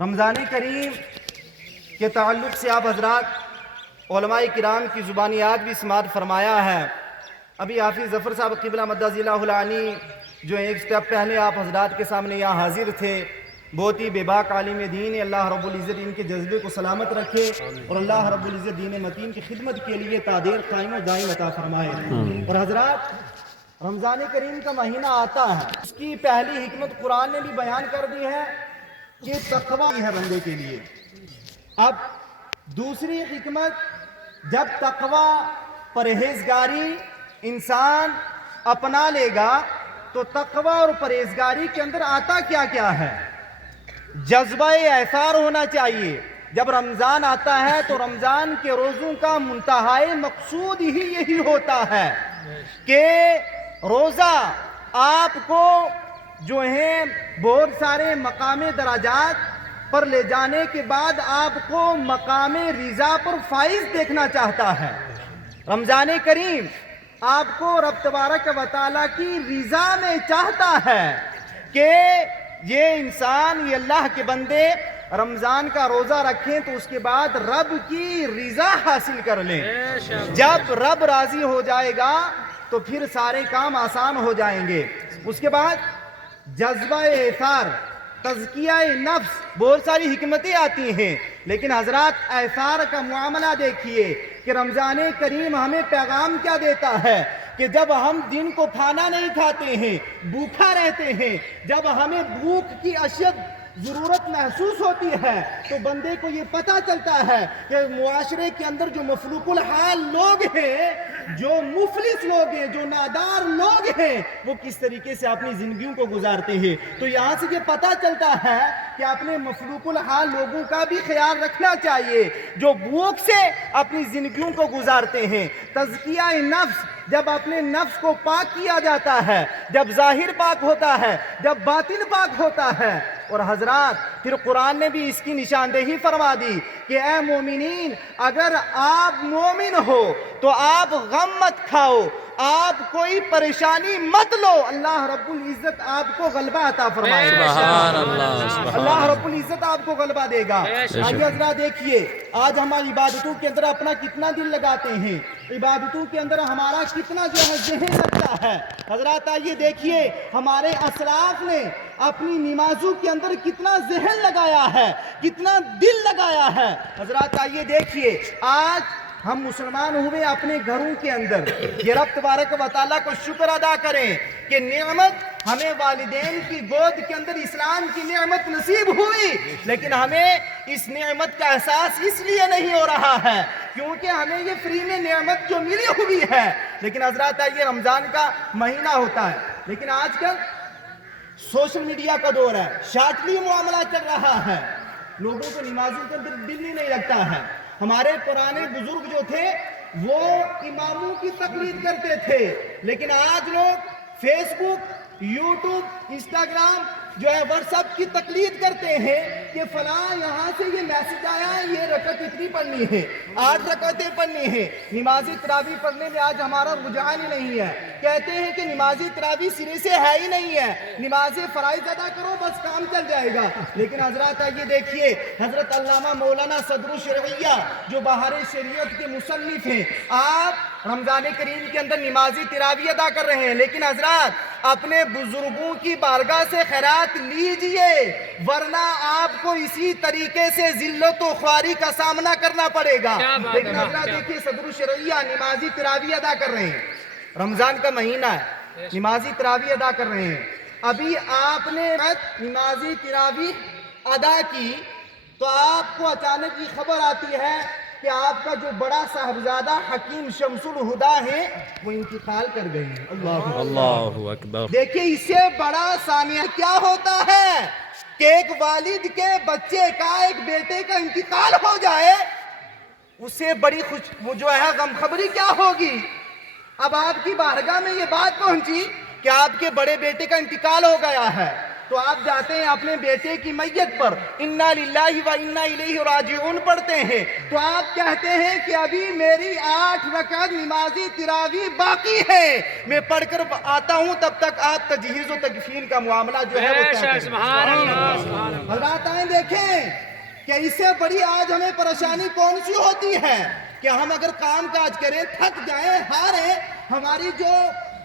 رمضان کریم کے تعلق سے آپ حضرات علماء کرام کی زبانیات بھی سماعت فرمایا ہے۔ ابھی حافظ ظفر صاحب قبلہ مدظ اللہ العانی جو ایک سٹیپ پہلے آپ حضرات کے سامنے یہاں حاضر تھے، بہت ہی بے باک عالم دین ہے۔ اللہ رب العزت ان کے جذبے کو سلامت رکھے اور اللہ رب العزت دین متین کی خدمت کے لیے تادیر قائم و دائم عطا فرمائے۔ اور حضرات رمضان کریم کا مہینہ آتا ہے، اس کی پہلی حکمت قرآن نے بھی بیان کر دی ہے کہ تقوی ہے بندے کے لیے۔ اب دوسری حکمت، جب تقوی پرہیزگاری انسان اپنا لے گا تو تقوی اور پرہیزگاری کے اندر آتا کیا کیا ہے؟ جذبہ ایثار ہونا چاہیے۔ جب رمضان آتا ہے تو رمضان کے روزوں کا منتہائی مقصود ہی یہی ہوتا ہے کہ روزہ آپ کو جو ہے بہت سارے مقام درجات پر لے جانے کے بعد آپ کو مقام رضا پر فائز دیکھنا چاہتا ہے۔ رمضان کریم آپ کو رب تبارک و تعالیٰ کی رضا میں چاہتا ہے کہ یہ انسان، یہ اللہ کے بندے رمضان کا روزہ رکھیں تو اس کے بعد رب کی رضا حاصل کر لیں۔ جب رب راضی ہو جائے گا تو پھر سارے کام آسان ہو جائیں گے۔ اس کے بعد جذبہ ایثار، تزکیہ نفس، بہت ساری حکمتیں آتی ہیں، لیکن حضرات ایثار کا معاملہ دیکھیے کہ رمضان کریم ہمیں پیغام کیا دیتا ہے کہ جب ہم دن کو کھانا نہیں کھاتے ہیں، بھوکا رہتے ہیں، جب ہمیں بھوک کی اشد ضرورت محسوس ہوتی ہے تو بندے کو یہ پتہ چلتا ہے کہ معاشرے کے اندر جو مفلوق الحال لوگ ہیں، جو مفلس لوگ ہیں، جو نادار لوگ ہیں، وہ کس طریقے سے اپنی زندگیوں کو گزارتے ہیں۔ تو یہاں سے یہ پتہ چلتا ہے کہ اپنے مفلوق الحال لوگوں کا بھی خیال رکھنا چاہیے جو بھوک سے اپنی زندگیوں کو گزارتے ہیں۔ تزکیہ نفس، جب اپنے نفس کو پاک کیا جاتا ہے، جب ظاہر پاک ہوتا ہے، جب باطن پاک ہوتا ہے، اور حضرات پھر قرآن نے بھی اس کی نشاندہی فرما دی کہ اے مومنین، اگر آپ مومن ہو تو آپ غم مت کھاؤ، آپ کوئی پریشانی مت لو، اللہ رب العزت آپ کو غلبہ عطا فرمائے گا۔ سبحان اللہ، اللہ رب العزت آپ کو غلبہ دے گا۔ آئیے حضرات دیکھیے آج ہم عبادتوں کے اندر اپنا کتنا دل لگاتے ہیں، عبادتوں کے اندر ہمارا کتنا جو ہے ذہن لگتا ہے۔ حضرات آئیے دیکھیے ہمارے اسلاف نے اپنی نمازوں کے اندر کتنا ذہن لگایا ہے، کتنا دل لگایا ہے۔ حضرات آئیے دیکھیے آج ہم مسلمان ہوئے اپنے گھروں کے اندر، یہ رب تبارک و تعالیٰ کو شکر ادا کریں کہ نعمت ہمیں والدین کی گود کے اندر اسلام کی نعمت نصیب ہوئی، لیکن ہمیں اس نعمت کا احساس اس لیے نہیں ہو رہا ہے کیونکہ ہمیں یہ فری میں نعمت جو ملی ہوئی ہے۔ لیکن حضرات یہ رمضان کا مہینہ ہوتا ہے، لیکن آج کل سوشل میڈیا کا دور ہے، شارٹلی معاملہ چل رہا ہے، لوگوں کو نمازوں کے اندر دل ہی نہیں لگتا ہے۔ ہمارے پرانے بزرگ جو تھے وہ اماموں کی تقلید کرتے تھے، لیکن آج لوگ فیس بک، یوٹیوب، انسٹاگرام جو ہے واٹس ایپ کی تقلید کرتے ہیں کہ فلاں یہاں سے یہ میسج آیا ہے، یہ رکعت اتنی پڑھنی ہے، 8 رکعتیں پڑھنی ہیں۔ نماز تراویح پڑھنے میں آج ہمارا رجحان ہی نہیں ہے، کہتے ہیں کہ نماز تراویح سرے سے ہے ہی نہیں ہے، نماز فرائض ادا کرو بس کام چل جائے گا۔ لیکن حضرات آئیے دیکھیے حضرت علامہ مولانا صدر الشرعیہ جو بہار شریعت کے مصنف ہیں، آپ رمضان کریم کے اندر نماز تراویح ادا کر رہے ہیں، لیکن حضرات اپنے بزرگوں کی بارگاہ سے خیرات لیجئے ورنہ آپ کو اسی طریقے سے ذلت و خواری کا سامنا کرنا پڑے گا۔ لیکن حضرات دیکھیے صدر الشرعیہ نمازی تراویح ادا کر رہے ہیں، رمضان کا مہینہ ہے، نمازی تراویح ادا کر رہے ہیں۔ ابھی آپ نے نمازی تراویح ادا کی تو آپ کو اچانک یہ خبر آتی ہے کہ آپ کا جو بڑا صاحبزادہ حکیم شمس الہدا ہے وہ انتقال کر گئے ہیں۔ اللہ اکبر۔ دیکھیے اس سے بڑا ثانیہ کیا ہوتا ہے کہ ایک والد کے بچے کا، ایک بیٹے کا انتقال ہو جائے، اس سے بڑی جو ہے غم خبری کیا ہوگی۔ اب آپ کی بارگاہ میں یہ بات پہنچی کہ آپ کے بڑے بیٹے کا انتقال ہو گیا ہے، تو آپ جاتے ہیں اپنے بیٹے کی میت پر انا للہ و انا الیہ راجعون پڑھتے ہیں، تو آپ کہتے ہیں کہ ابھی میری 8 رکعت نمازی تراویح باقی ہے، میں پڑھ کر آتا ہوں، تب تک آپ تجہیز و تکفین کا معاملہ جو ہے وہ طے کریں۔ سبحان اللہ، حضرات آئیں دیکھیں کہ اس سے بڑی آج ہمیں پریشانی کون سی ہوتی ہے کہ ہم اگر کام کاج کریں، تھک جائیں، ہاریں، ہماری جو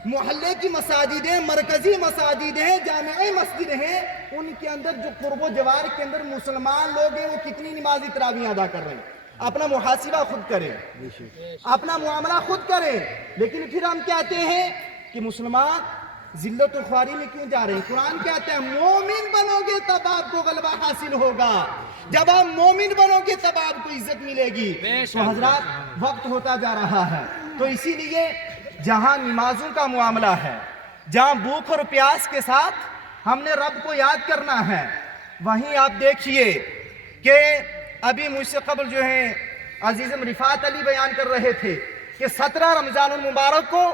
محلے کی مساجد ہیں، مرکزی مساجد ہیں، جامعی مسجد ہیں، ان کے اندر جو قرب و جوار کے اندر مسلمان لوگ ہیں وہ کتنی نمازی تراویح ادا کر رہے ہیں؟ اپنا محاسبہ خود کریں، اپنا معاملہ خود کریں۔ لیکن پھر ہم کہتے ہیں کہ مسلمان ذلت و خواری میں کیوں جا رہے ہیں؟ قرآن کہتا ہے مومن بنو گے تب آپ کو غلبہ حاصل ہوگا، جب آپ مومن بنو گے تب آپ کو عزت ملے گی۔ تو حضرات وقت ہوتا جا رہا ہے، تو اسی لیے جہاں نمازوں کا معاملہ ہے، جہاں بھوک اور پیاس کے ساتھ ہم نے رب کو یاد کرنا ہے، وہیں آپ دیکھیے کہ ابھی مجھ سے قبل جو ہیں عزیزم رفعت علی بیان کر رہے تھے کہ 17 رمضان المبارک کو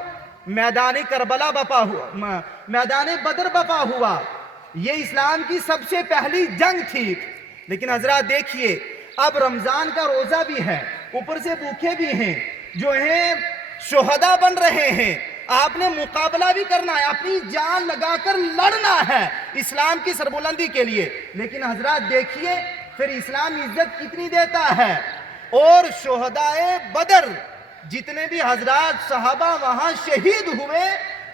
میدان کربلا بپا ہوا، میدان بدر بپا ہوا، یہ اسلام کی سب سے پہلی جنگ تھی۔ لیکن حضرات دیکھیے اب رمضان کا روزہ بھی ہے، اوپر سے بھوکے بھی ہیں، جو ہیں شہداء بن رہے ہیں، آپ نے مقابلہ بھی کرنا ہے، اپنی جان لگا کر لڑنا ہے اسلام کی سربلندی کے لیے۔ لیکن حضرات دیکھیے پھر اسلام عزت کتنی دیتا ہے، اور شہداء بدر جتنے بھی حضرات صحابہ وہاں شہید ہوئے،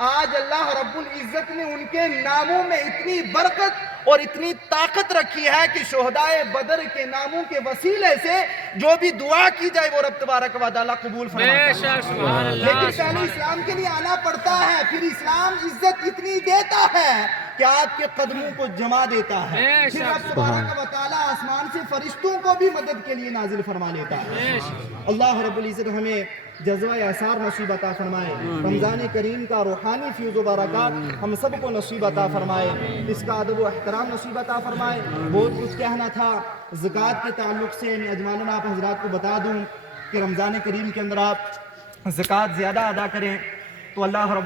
آج اللہ رب العزت نے ان کے ناموں میں اتنی برکت اور اتنی طاقت رکھی ہے کہ شہداء بدر کے ناموں کے وسیلے سے جو بھی دعا کی جائے وہ رب تبارک و تعالیٰ قبول فرماتا ہے۔ لیکن پہلے اسلام کے لیے آنا پڑتا ہے، پھر اسلام عزت اتنی دیتا ہے کہ آپ کے قدموں کو جما دیتا ہے، پھر رب تبارک و تعالیٰ آسمان سے فرشتوں کو بھی مدد کے لیے نازل فرما لیتا ہے۔ اللہ رب العزت ہمیں جذبہ احسار نصیب عطا فرمائے، رمضان کریم کا روحانی فیض و برکات ہم سب کو نصیب عطا فرمائے، اس کا ادب و احترام نصیب عطا فرمائے۔ بہت کچھ کہنا تھا زکوٰۃ کے تعلق سے، میں اجمالاً آپ حضرات کو بتا دوں کہ رمضان کریم کے اندر آپ زکوٰۃ زیادہ ادا کریں تو اللہ رب